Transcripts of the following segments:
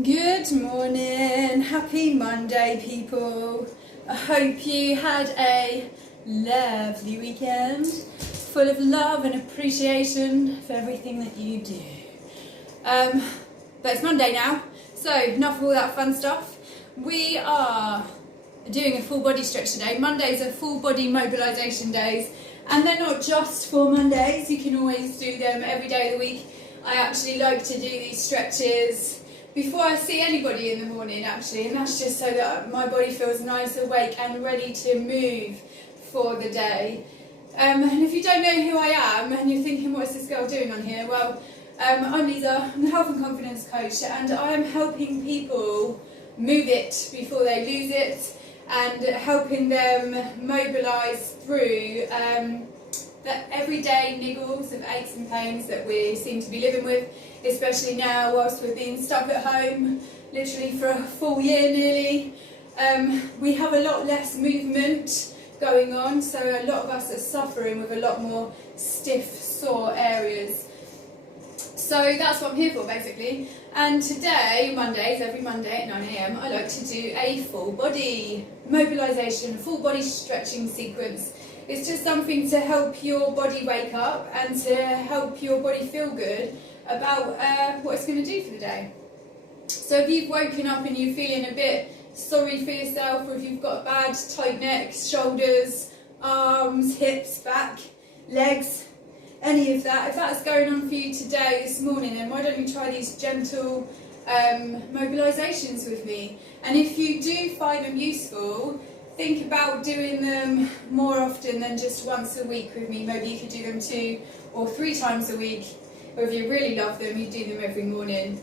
Good morning, happy Monday people. I hope you had a lovely weekend full of love and appreciation for everything that you do. But it's Monday now, so enough of all that fun stuff. We are doing a full body stretch today. Mondays are full body mobilisation days, and they're not just for Mondays, you can always do them every day of the week. I actually like to do these stretches before I see anybody in the morning actually, and that's just so that my body feels nice, awake and ready to move for the day. And if you don't know who I am and you're thinking, what's this girl doing on here? Well, I'm Lisa, I'm the Health and Confidence Coach, and I'm helping people move it before they lose it and helping them mobilise through the everyday niggles of aches and pains that we seem to be living with, especially now whilst we're being stuck at home literally for a full year nearly. We have a lot less movement going on, so a lot of us are suffering with a lot more stiff, sore areas. So that's what I'm here for basically. And today, Mondays, every Monday at 9 AM, I like to do a full body mobilisation, full body stretching sequence. It's just something to help your body wake up and to help your body feel good about what it's going to do for the day. So if you've woken up and you're feeling a bit sorry for yourself, or if you've got bad tight necks, shoulders, arms, hips, back, legs, any of that, if that's going on for you today, this morning, then why don't you try these gentle mobilisations with me? And if you do find them useful, think about doing them more often than just once a week with me. Maybe you could do them 2 or 3 times a week, or if you really love them, you do them every morning.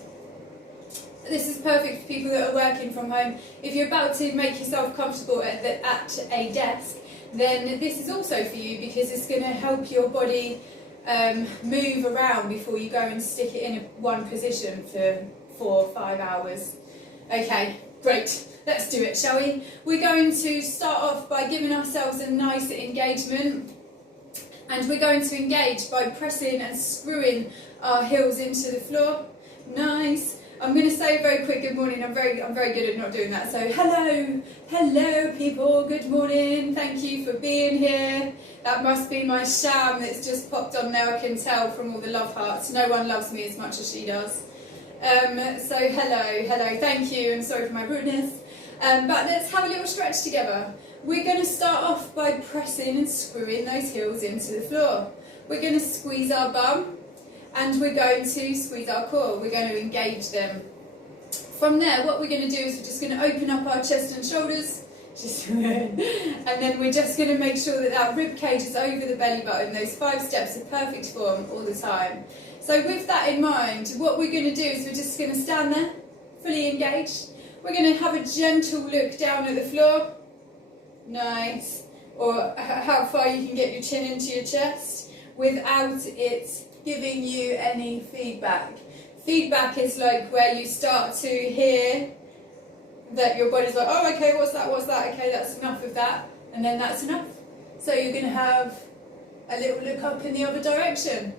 This is perfect for people that are working from home. If you're about to make yourself comfortable at a desk, then this is also for you, because it's going to help your body move around before you go and stick it in one position for 4 or 5 hours. Okay, great. Let's do it, shall we? We're going to start off by giving ourselves a nice engagement, and we're going to engage by pressing and screwing our heels into the floor. Nice. I'm going to say a very quick good morning. I'm very good at not doing that. So hello people, good morning. Thank you for being here. That must be my sham that's just popped on now. I can tell from all the love hearts. No one loves me as much as she does. So hello, thank you, and sorry for my rudeness. But let's have a little stretch together. We're going to start off by pressing and screwing those heels into the floor. We're going to squeeze our bum, and we're going to squeeze our core. We're going to engage them. From there, what we're going to do is we're just going to open up our chest and shoulders, and then we're just going to make sure that our rib cage is over the belly button. Those 5 steps are perfect form all the time. So with that in mind, what we're going to do is we're just going to stand there, fully engaged. We're going to have a gentle look down at the floor. Nice. Or how far you can get your chin into your chest without it giving you any feedback. Feedback is like where you start to hear that your body's like, oh, okay, what's that? Okay, that's enough of that. And then that's enough. So you're going to have a little look up in the other direction.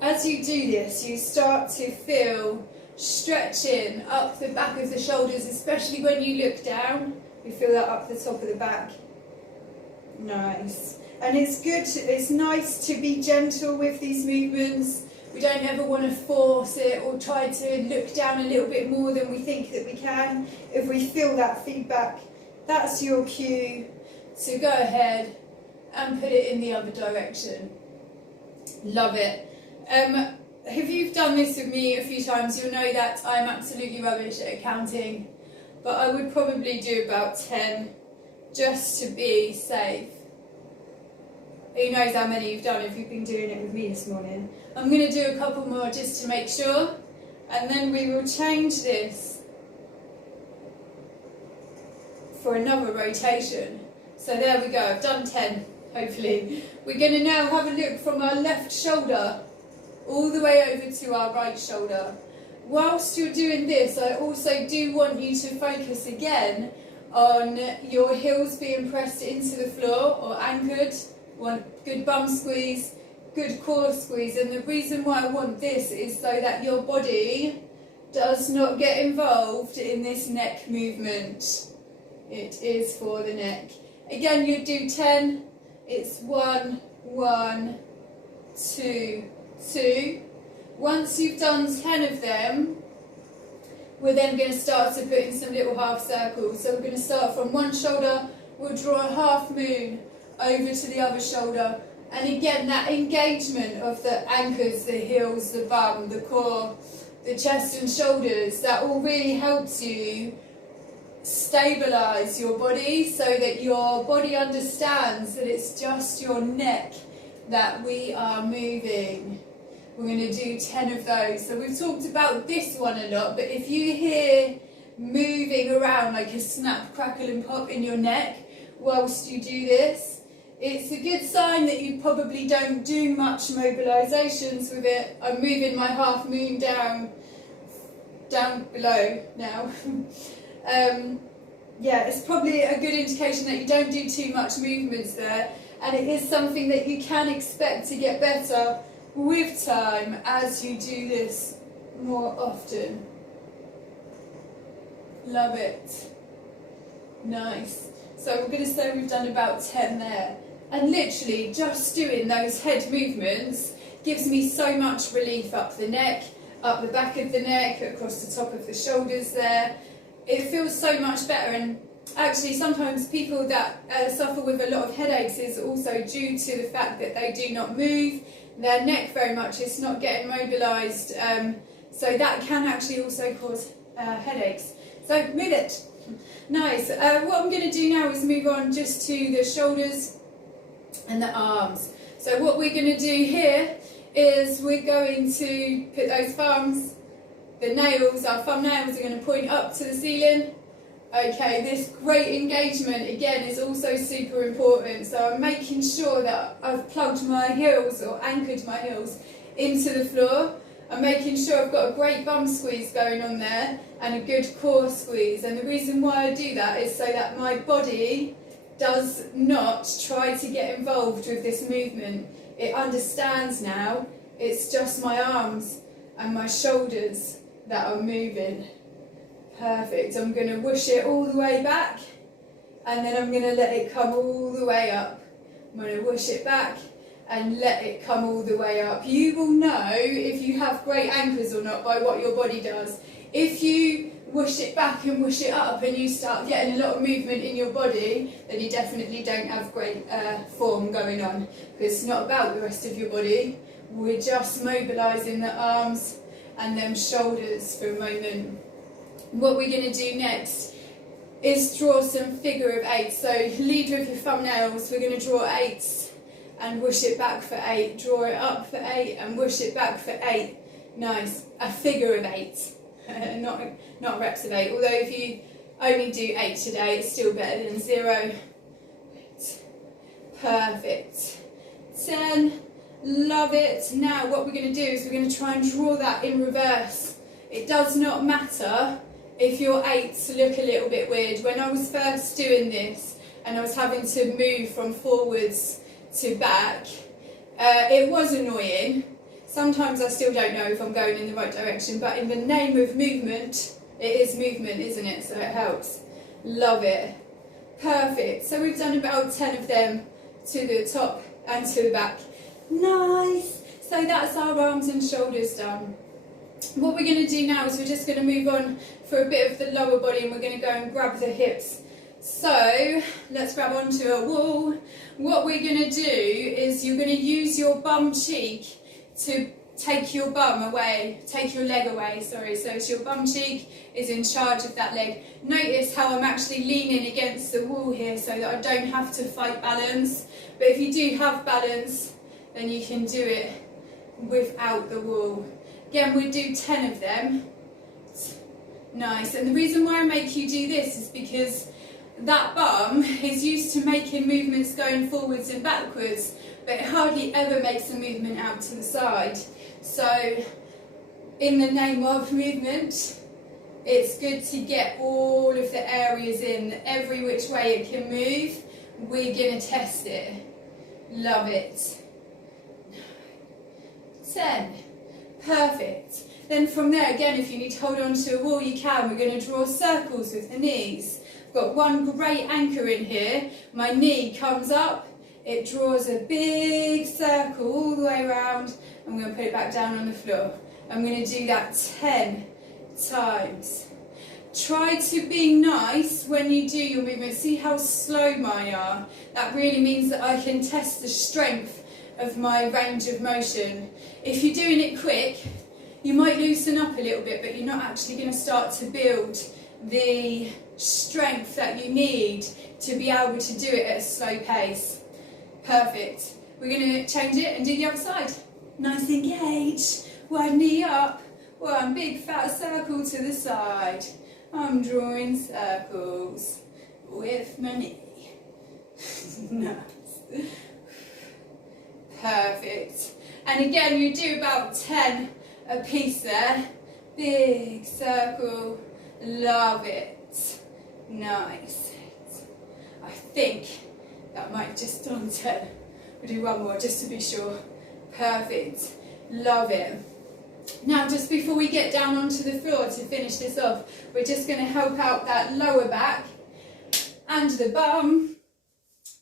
As you do this, you start to feel stretching up the back of the shoulders, especially when you look down. You feel that up the top of the back. Nice. And it's nice to be gentle with these movements. We don't ever want to force it or try to look down a little bit more than we think that we can. If we feel that feedback, that's your cue to go ahead and put it in the other direction. Love it. If you've done this with me a few times, you'll know that I'm absolutely rubbish at counting, but I would probably do about 10 just to be safe. Who knows how many you've done if you've been doing it with me this morning. I'm going to do a couple more just to make sure, and then we will change this for another rotation. So there we go, I've done 10, hopefully. We're going to now have a look from our left shoulder all the way over to our right shoulder. Whilst you're doing this, I also do want you to focus again on your heels being pressed into the floor or anchored. Want good bum squeeze, good core squeeze. And the reason why I want this is so that your body does not get involved in this neck movement. It is for the neck. Again, you do 10. It's 1, 1, 2, 2. Once you've done 10 of them, we're then going to start to put in some little half circles. So we're going to start from one shoulder, we'll draw a half moon over to the other shoulder. And again, that engagement of the ankles, the heels, the bum, the core, the chest and shoulders, that all really helps you stabilise your body so that your body understands that it's just your neck that we are moving. We're going to do 10 of those. So we've talked about this one a lot, but if you hear moving around like a snap, crackle and pop in your neck whilst you do this, it's a good sign that you probably don't do much mobilisations with it. I'm moving my half moon down below now. Yeah, it's probably a good indication that you don't do too much movements there, and it is something that you can expect to get better with time as you do this more often. Love it. Nice. So we're going to say we've done about 10 there. And literally just doing those head movements gives me so much relief up the neck, up the back of the neck, across the top of the shoulders there. It feels so much better. And actually sometimes people that suffer with a lot of headaches is also due to the fact that they do not move their neck very much. It's not getting mobilised. So that can actually also cause headaches. So move it. Nice. What I'm going to do now is move on just to the shoulders and the arms. So what we're going to do here is we're going to put those thumbs, the nails, our thumb nails are going to point up to the ceiling. Okay, this great engagement again is also super important. So I'm making sure that I've plugged my heels or anchored my heels into the floor. I'm making sure I've got a great bum squeeze going on there and a good core squeeze. And the reason why I do that is so that my body does not try to get involved with this movement. It understands now it's just my arms and my shoulders that are moving. Perfect. I'm going to whoosh it all the way back and then I'm going to let it come all the way up. I'm going to whoosh it back and let it come all the way up. You will know if you have great anchors or not by what your body does. If you whoosh it back and whoosh it up and you start getting a lot of movement in your body, then you definitely don't have great form going on, because it's not about the rest of your body. We're just mobilising the arms and them shoulders for a moment. What we're going to do next is draw some figure of eights. So lead with your thumbnails. We're going to draw eights and whoosh it back for 8, draw it up for 8 and whoosh it back for 8. Nice. A figure of 8, not reps of 8. Although if you only do 8 today, it's still better than 0. Perfect. 10. Love it. Now what we're going to do is we're going to try and draw that in reverse. It does not matter if your 8s look a little bit weird. When I was first doing this and I was having to move from forwards to back, it was annoying. Sometimes I still don't know if I'm going in the right direction, but in the name of movement, it is movement, isn't it? So it helps. Love it. Perfect. So we've done about 10 of them to the top and to the back. Nice. So that's our arms and shoulders done. What we're going to do now is we're just going to move on for a bit of the lower body, and we're going to go and grab the hips. So let's grab onto a wall. What we're going to do is you're going to use your bum cheek to take your bum away, take your leg away, sorry. So it's your bum cheek is in charge of that leg. Notice how I'm actually leaning against the wall here so that I don't have to fight balance. But if you do have balance, then you can do it without the wall. Again, we do 10 of them. Nice. And the reason why I make you do this is because that bum is used to making movements going forwards and backwards, but it hardly ever makes a movement out to the side. So in the name of movement, it's good to get all of the areas in, every which way it can move. We're going to test it. Love it. 10. Perfect. Then from there, again, if you need to hold on to a wall, you can. We're going to draw circles with the knees. I've got one great anchor in here. My knee comes up, it draws a big circle all the way around. I'm going to put it back down on the floor. I'm going to do that 10 times. Try to be nice when you do your movement. See how slow mine are. That really means that I can test the strength of my range of motion. If you're doing it quick, you might loosen up a little bit, but you're not actually going to start to build the strength that you need to be able to do it at a slow pace. Perfect. We're going to change it and do the other side. Nice engage. One knee up. One big fat circle to the side. I'm drawing circles with my knee. Nice. Perfect. And again, you do about 10 a piece there. Big circle. Love it. Nice. I think that might have just done 10. We'll do one more just to be sure. Perfect. Love it. Now, just before we get down onto the floor to finish this off, we're just going to help out that lower back and the bum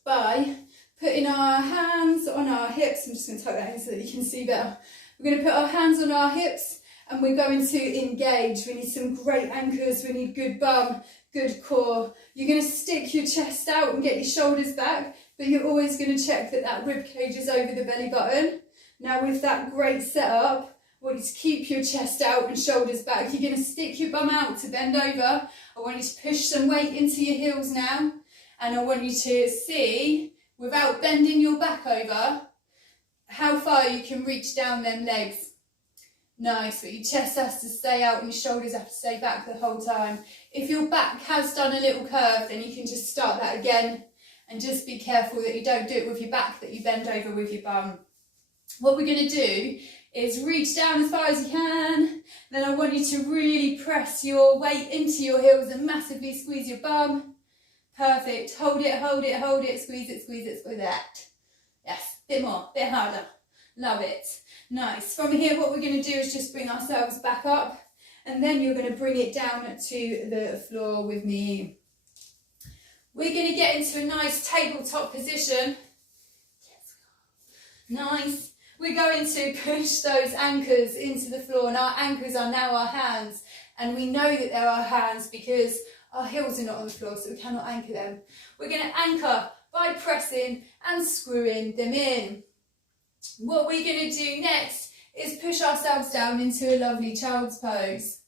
by putting our hands on our hips. I'm just going to tuck that in so that you can see better. We're going to put our hands on our hips and we're going to engage. We need some great anchors. We need good bum, good core. You're going to stick your chest out and get your shoulders back, but you're always going to check that that rib cage is over the belly button. Now, with that great setup, I want you to keep your chest out and shoulders back. You're going to stick your bum out to bend over. I want you to push some weight into your heels now. And I want you to see, without bending your back over, how far you can reach down them legs. Nice, but your chest has to stay out and your shoulders have to stay back the whole time. If your back has done a little curve, then you can just start that again. And just be careful that you don't do it with your back, that you bend over with your bum. What we're going to do is reach down as far as you can. Then I want you to really press your weight into your heels and massively squeeze your bum. Perfect. Hold it, hold it, hold it. Squeeze it, squeeze it, squeeze that. Yes, bit more, bit harder. Love it. Nice. From here, what we're going to do is just bring ourselves back up. And then you're going to bring it down to the floor with me. We're going to get into a nice tabletop position. Nice. We're going to push those anchors into the floor, and our anchors are now our hands, and we know that they're our hands because our heels are not on the floor, so we cannot anchor them. We're going to anchor by pressing and screwing them in. What we're going to do next is push ourselves down into a lovely child's pose.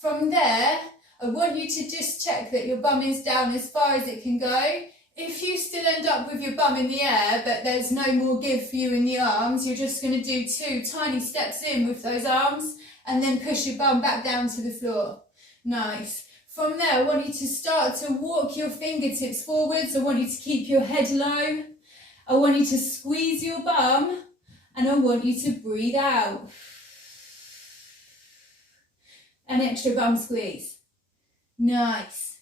From there, I want you to just check that your bum is down as far as it can go. If you still end up with your bum in the air, but there's no more give for you in the arms, you're just going to do 2 tiny steps in with those arms and then push your bum back down to the floor. Nice. From there, I want you to start to walk your fingertips forwards. I want you to keep your head low. I want you to squeeze your bum and I want you to breathe out. An extra bum squeeze. Nice.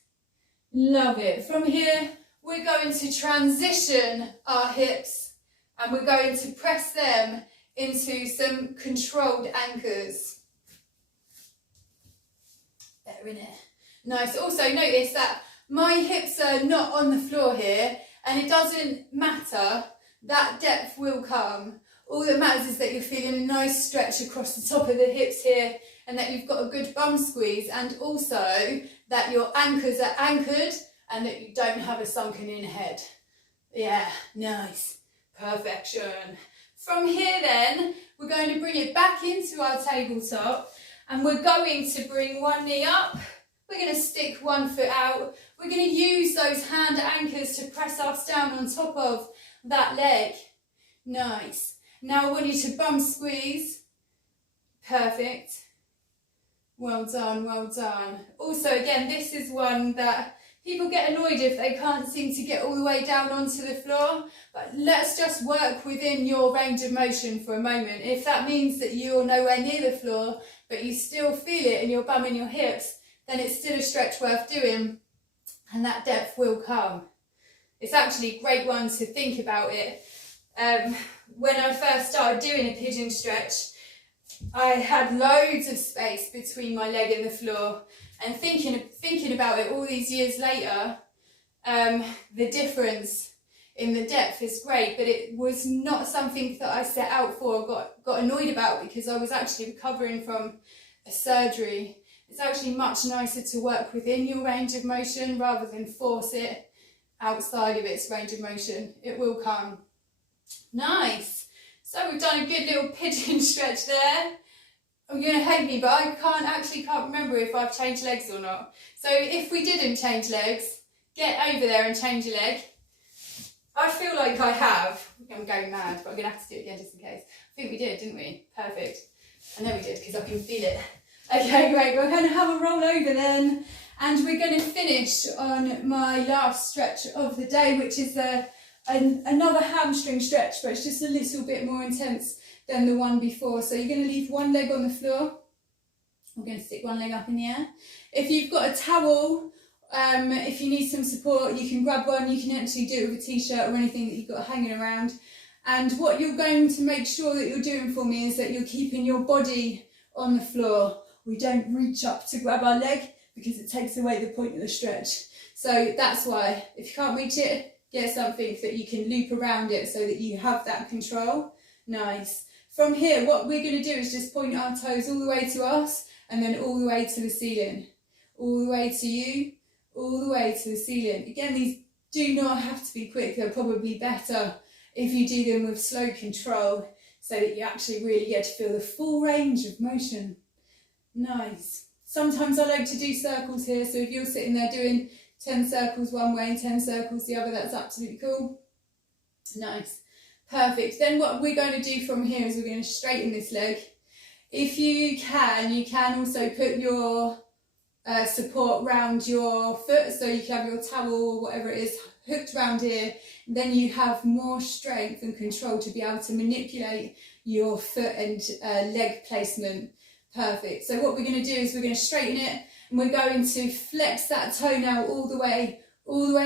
Love it. From here, we're going to transition our hips and we're going to press them into some controlled anchors. They're in it. Nice. Also notice that my hips are not on the floor here, and it doesn't matter, that depth will come. All that matters is that you're feeling a nice stretch across the top of the hips here, and that you've got a good bum squeeze, and also that your anchors are anchored and that you don't have a sunken in head. Yeah, nice. Perfection. From here then, we're going to bring it back into our tabletop and we're going to bring one knee up. We're going to stick one foot out. We're going to use those hand anchors to press us down on top of that leg. Nice. Now I want you to bum squeeze. Perfect. Well done, well done. Also, again, this is one that people get annoyed if they can't seem to get all the way down onto the floor, but let's just work within your range of motion for a moment. If that means that you're nowhere near the floor, but you still feel it in your bum and your hips, then it's still a stretch worth doing, and that depth will come. It's actually a great one to think about it. When I first started doing a pigeon stretch, I had loads of space between my leg and the floor, and thinking about it all these years later, the difference in the depth is great, but it was not something that I set out for or got annoyed about, because I was actually recovering from a surgery. It's actually much nicer to work within your range of motion rather than force it outside of its range of motion. It will come. Nice. So we've done a good little pigeon stretch there. I'm going to hate me, but I can't remember if I've changed legs or not. So if we didn't change legs, get over there and change your leg. I feel like I have. I'm going mad, but I'm going to have to do it again just in case. I think we did, didn't we? Perfect. I know we did, because I can feel it. Okay, great. We're going to have a roll over then. And we're going to finish on my last stretch of the day, which is another hamstring stretch, but it's just a little bit more intense than the one before. So you're going to leave one leg on the floor. We're going to stick one leg up in the air. If you've got a towel, if you need some support, you can grab one. You can actually do it with a t-shirt or anything that you've got hanging around. And what you're going to make sure that you're doing for me is that you're keeping your body on the floor. We don't reach up to grab our leg because it takes away the point of the stretch. So that's why, if you can't reach it, get something that you can loop around it so that you have that control. Nice. From here, what we're going to do is just point our toes all the way to us and then all the way to the ceiling. All the way to you, all the way to the ceiling. Again, these do not have to be quick. They're probably better if you do them with slow control so that you actually really get to feel the full range of motion. Nice. Sometimes I like to do circles here, so if you're sitting there doing 10 circles one way and 10 circles the other, that's absolutely cool. Nice. Perfect. Then what we're going to do from here is we're going to straighten this leg. If you can also put your support round your foot, so you can have your towel or whatever it is hooked round here. Then you have more strength and control to be able to manipulate your foot and leg placement. Perfect. So what we're going to do is we're going to straighten it, and we're going to flex that toenail all the way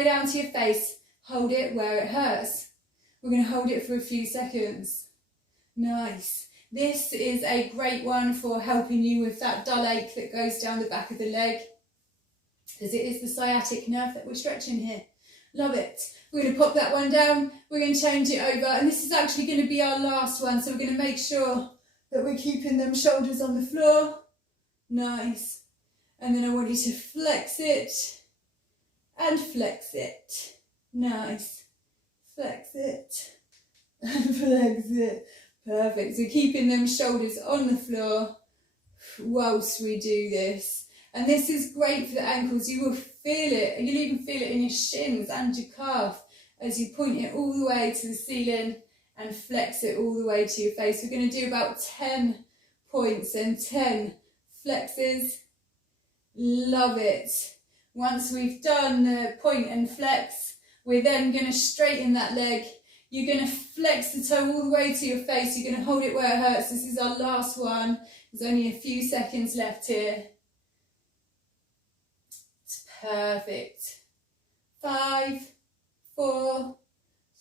down to your face. Hold it where it hurts. We're going to hold it for a few seconds. Nice. This is a great one for helping you with that dull ache that goes down the back of the leg, because it is the sciatic nerve that we're stretching here. Love it. We're going to pop that one down. We're going to change it over, and this is actually going to be our last one, so we're going to make sure that we're keeping them shoulders on the floor. Nice. And then I want you to flex it and flex it. Nice. Flex it and flex it. Perfect. So keeping them shoulders on the floor whilst we do this. And this is great for the ankles. You will feel it. You'll even feel it in your shins and your calf as you point it all the way to the ceiling and flex it all the way to your face. We're going to do about 10 points and 10 flexes. Love it. Once we've done the point and flex, we're then going to straighten that leg. You're going to flex the toe all the way to your face. You're going to hold it where it hurts. This is our last one. There's only a few seconds left here. It's perfect. 5, 4,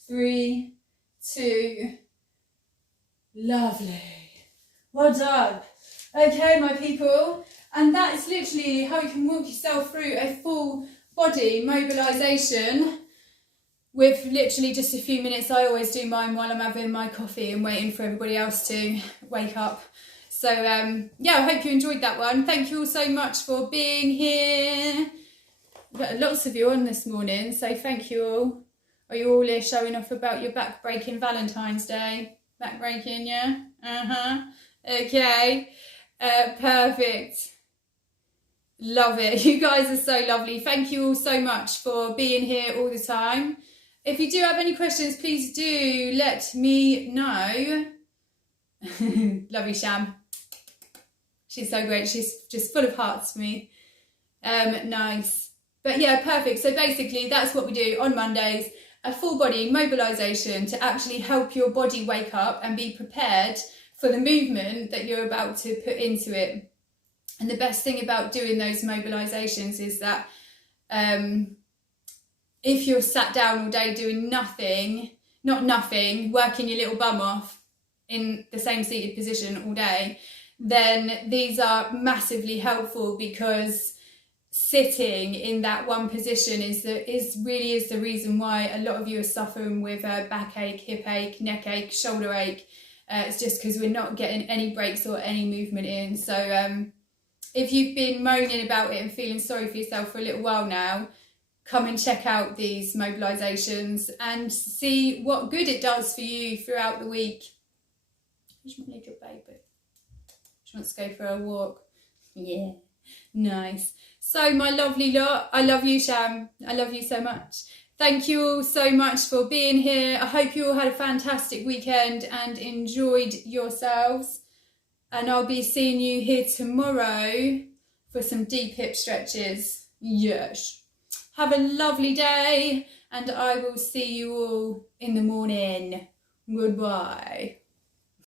3, 2. Lovely. Well done. Okay, my people. And that's literally how you can walk yourself through a full body mobilisation with literally just a few minutes. I always do mine while I'm having my coffee and waiting for everybody else to wake up. So yeah, I hope you enjoyed that one. Thank you all so much for being here. We've got lots of you on this morning, so thank you all. Are you all here showing off about your back-breaking Valentine's Day? Back-breaking, yeah? Okay. Perfect. Love it. You guys are so lovely. Thank you all so much for being here all the time. If you do have any questions, please do let me know. Love you, Sham. She's so great. She's just full of hearts for me. Nice. But yeah, perfect. So basically that's what we do on Mondays. A full body mobilisation to actually help your body wake up and be prepared for the movement that you're about to put into it. And the best thing about doing those mobilisations is that if you're sat down all day doing nothing, working your little bum off, in the same seated position all day, then these are massively helpful, because sitting in that one position is the reason why a lot of you are suffering with backache, hip ache, neck ache, shoulder ache. It's just because we're not getting any breaks or any movement in. So if you've been moaning about it and feeling sorry for yourself for a little while now, come and check out these mobilisations and see what good it does for you throughout the week. Where's my little baby? She wants to go for a walk. Yeah, nice. So my lovely lot, I love you, Sham. I love you so much. Thank you all so much for being here. I hope you all had a fantastic weekend and enjoyed yourselves. And I'll be seeing you here tomorrow for some deep hip stretches. Yes. Have a lovely day, and I will see you all in the morning. Goodbye.